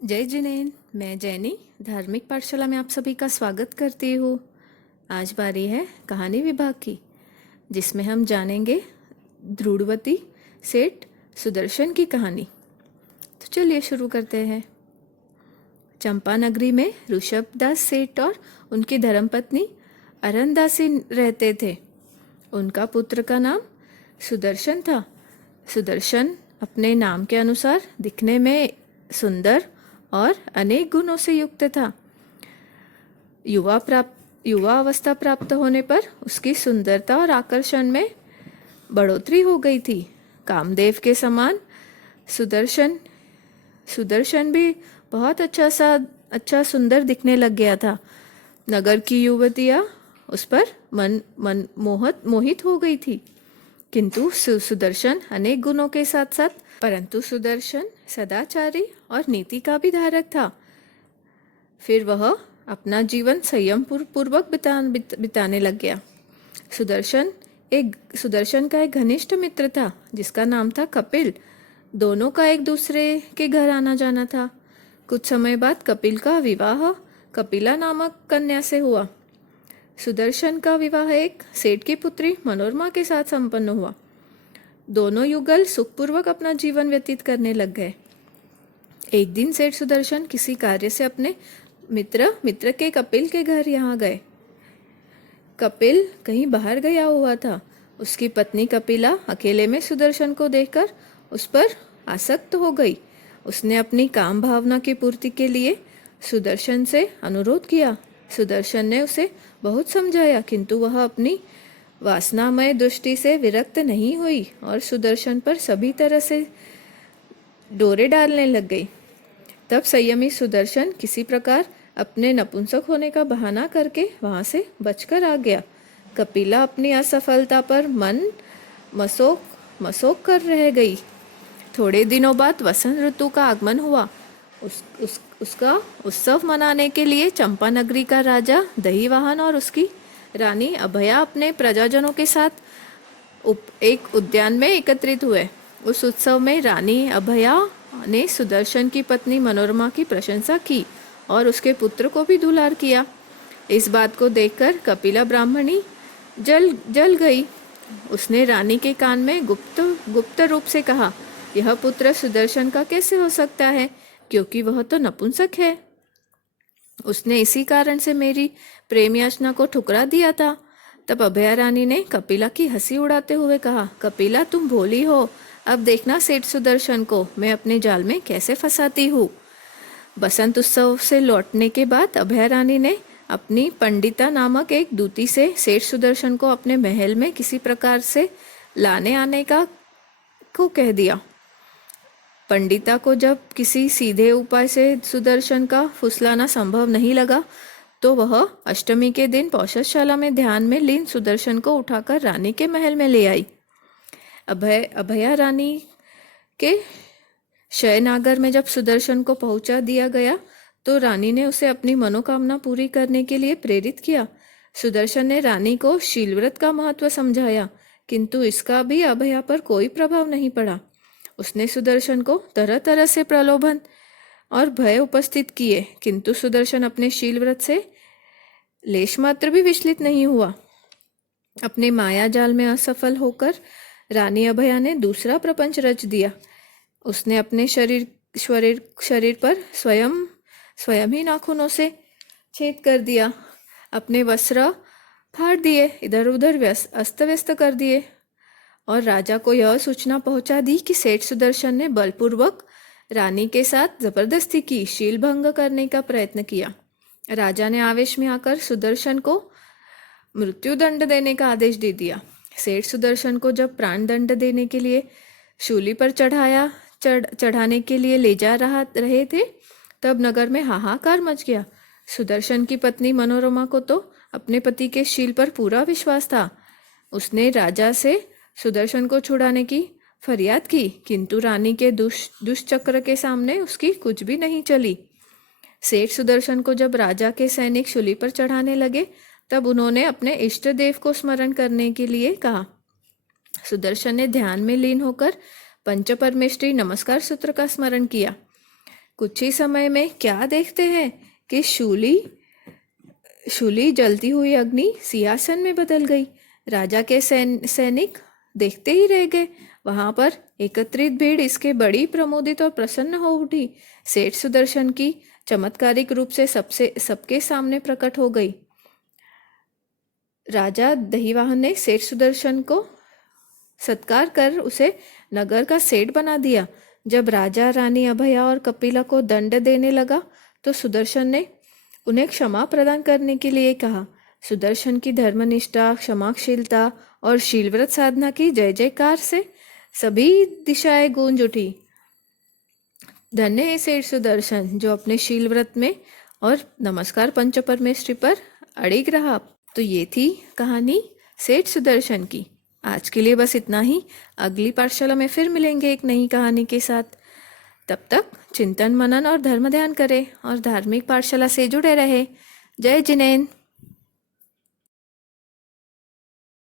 जय जिनेन। मैं जैनी धार्मिक पाठशाला में आप सभी का स्वागत करती हूँ। आज बारी है कहानी विभाग की, जिसमें हम जानेंगे ध्रुवती सेठ सुदर्शन की कहानी। तो चलिए शुरू करते हैं। चंपा नगरी में ऋषभदास सेठ और उनकी धर्मपत्नी अरनदासी रहते थे। उनका पुत्र का नाम सुदर्शन था। सुदर्शन अपने नाम के अनुसार दिखने में सुंदर और अनेक गुणों से युक्त था। युवा अवस्था प्राप्त होने पर उसकी सुंदरता और आकर्षण में बढ़ोतरी हो गई थी। कामदेव के समान सुदर्शन सुदर्शन भी बहुत अच्छा सुंदर दिखने लग गया था। नगर की युवतियां उस पर मोहित हो गई थी। किंतु सुदर्शन अनेक गुणों के साथ साथ परंतु सुदर्शन सदाचारी और नीति का भी धारक था। फिर वह अपना जीवन संयम पूर्वक बिताने लग गया। सुदर्शन का एक घनिष्ठ मित्र था जिसका नाम था कपिल। दोनों का एक दूसरे के घर आना जाना था। कुछ समय बाद कपिल का विवाह कपिला नामक कन्या से हुआ। सुदर्शन का विवाह एक सेठ की पुत्री मनोरमा के साथ संपन्न हुआ। दोनों युगल सुखपूर्वक अपना जीवन व्यतीत करने लग गए। एक दिन सेठ सुदर्शन किसी कार्य से अपने मित्र के कपिल के घर यहाँ गए। कपिल कहीं बाहर गया हुआ था। उसकी पत्नी कपिला अकेले में सुदर्शन को देखकर उस पर आसक्त हो गई। उसने अपनी काम भावना की पूर्ति के लिए सुदर्शन से अनुरोध किया। सुदर्शन ने उसे बहुत समझाया, किंतु वह अपनी वासनामय दृष्टि से विरक्त नहीं हुई और सुदर्शन पर सभी तरह से डोरे डालने लग गई। तब संयमी सुदर्शन किसी प्रकार अपने नपुंसक होने का बहाना करके वहां से बचकर आ गया। कपिला अपनी असफलता पर मन मसोक कर रह गई। थोड़े दिनों बाद वसंत ऋतु का आगमन हुआ। उसका उत्सव मनाने के लिए चंपा नगरी का राजा दहीवाहन और उसकी रानी अभया अपने प्रजाजनों के साथ एक उद्यान में एकत्रित हुए। उस उत्सव में रानी अभया ने सुदर्शन की पत्नी मनोरमा की प्रशंसा की और उसके पुत्र को भी दुलार किया। इस बात को देखकर कपिला ब्राह्मणी जल गई। उसने रानी के कान में गुप्त रूप से कहा, यह पुत्र सुदर्शन का कैसे हो सकता है, क्योंकि वह तो नपुंसक है। उसने इसी कारण से मेरी प्रेम याचना को ठुकरा दिया था। तब अभया रानी ने कपिला की हंसी उड़ाते हुए कहा, कपिला तुम भोली हो। अब देखना सेठ सुदर्शन को मैं अपने जाल में कैसे फंसाती हूँ। बसंत उत्सव से लौटने के बाद अभया रानी ने अपनी पंडिता नामक एक दूती से सेठ सुदर्शन को अपने महल में किसी प्रकार से लाने आने को कह दिया। पंडिता को जब किसी सीधे उपाय से सुदर्शन का फुसलाना संभव नहीं लगा, तो वह अष्टमी के दिन पौषधशाला में ध्यान में लीन सुदर्शन को उठाकर रानी के महल में ले आई। अभया रानी के शयनागार में जब सुदर्शन को पहुंचा दिया गया, तो रानी ने उसे अपनी मनोकामना पूरी करने के लिए प्रेरित किया। सुदर्शन ने रानी को शीलव्रत का महत्व समझाया, किंतु इसका भी अभया पर कोई प्रभाव नहीं पड़ा। उसने सुदर्शन को तरह तरह से प्रलोभन और भय उपस्थित किए, किंतु सुदर्शन अपने शील व्रत से लेश मात्र भी विचलित नहीं हुआ। अपने माया जाल में असफल होकर रानी अभया ने दूसरा प्रपंच रच दिया। उसने अपने शरीर पर स्वयं ही नाखूनों से छेद कर दिया, अपने वस्त्र फाड़ दिए, इधर उधर अस्त व्यस्त कर दिए और राजा को यह सूचना पहुंचा दी कि सेठ सुदर्शन ने बलपूर्वक रानी के साथ जबरदस्ती की शील भंग करने का प्रयत्न किया। राजा ने आवेश में आकर सुदर्शन को मृत्युदंड देने का आदेश दे दिया। सेठ सुदर्शन को जब प्राण दंड देने के लिए शूली पर चढ़ाने के लिए ले जा रहे थे, तब नगर में हाहाकार मच गया। सुदर्शन की पत्नी मनोरमा को तो अपने पति के शील पर पूरा विश्वास था। उसने राजा से सुदर्शन को छुड़ाने की फरियाद की, किंतु रानी के दुष्चक्र के सामने उसकी कुछ भी नहीं चली। सेठ सुदर्शन को जब राजा के सैनिक शूली पर चढ़ाने लगे, तब उन्होंने अपने इष्ट देव को स्मरण करने के लिए कहा। सुदर्शन ने ध्यान में लीन होकर पंच परमेष्ठी नमस्कार सूत्र का स्मरण किया। कुछ ही समय में क्या देखते हैं कि शूली शूली जलती हुई अग्नि सिंहासन में बदल गई। राजा के सैनिक देखते ही रह गए। वहां पर एकत्रित भीड़ इसके बड़ी प्रमोदित और प्रसन्न हो उठी। सेठ सुदर्शन की चमत्कारिक रूप से सबके सामने प्रकट हो गई। राजा दहीवाहन ने सेठ सुदर्शन को सत्कार कर उसे नगर का सेठ बना दिया। जब राजा रानी अभया और कपिला को दंड देने लगा तो सुदर्शन ने उन्हें क्षमा प्रदान करने के लिए कहा। सुदर्शन की धर्मनिष्ठा, क्षमाशीलता और शीलव्रत साधना की जय जयकार से सभी दिशाएं गूंज उठी। धन्य है सेठ सुदर्शन जो अपने शीलव्रत में और नमस्कार पंच परमेष्ठी पर अड़िग रहा। तो ये थी कहानी सेठ सुदर्शन की। आज के लिए बस इतना ही। अगली पाठशाला में फिर मिलेंगे एक नई कहानी के साथ। तब तक चिंतन मनन और धर्म ध्यान करें और धार्मिक पाठशाला से जुड़े रहे। जय जिनेंद्र।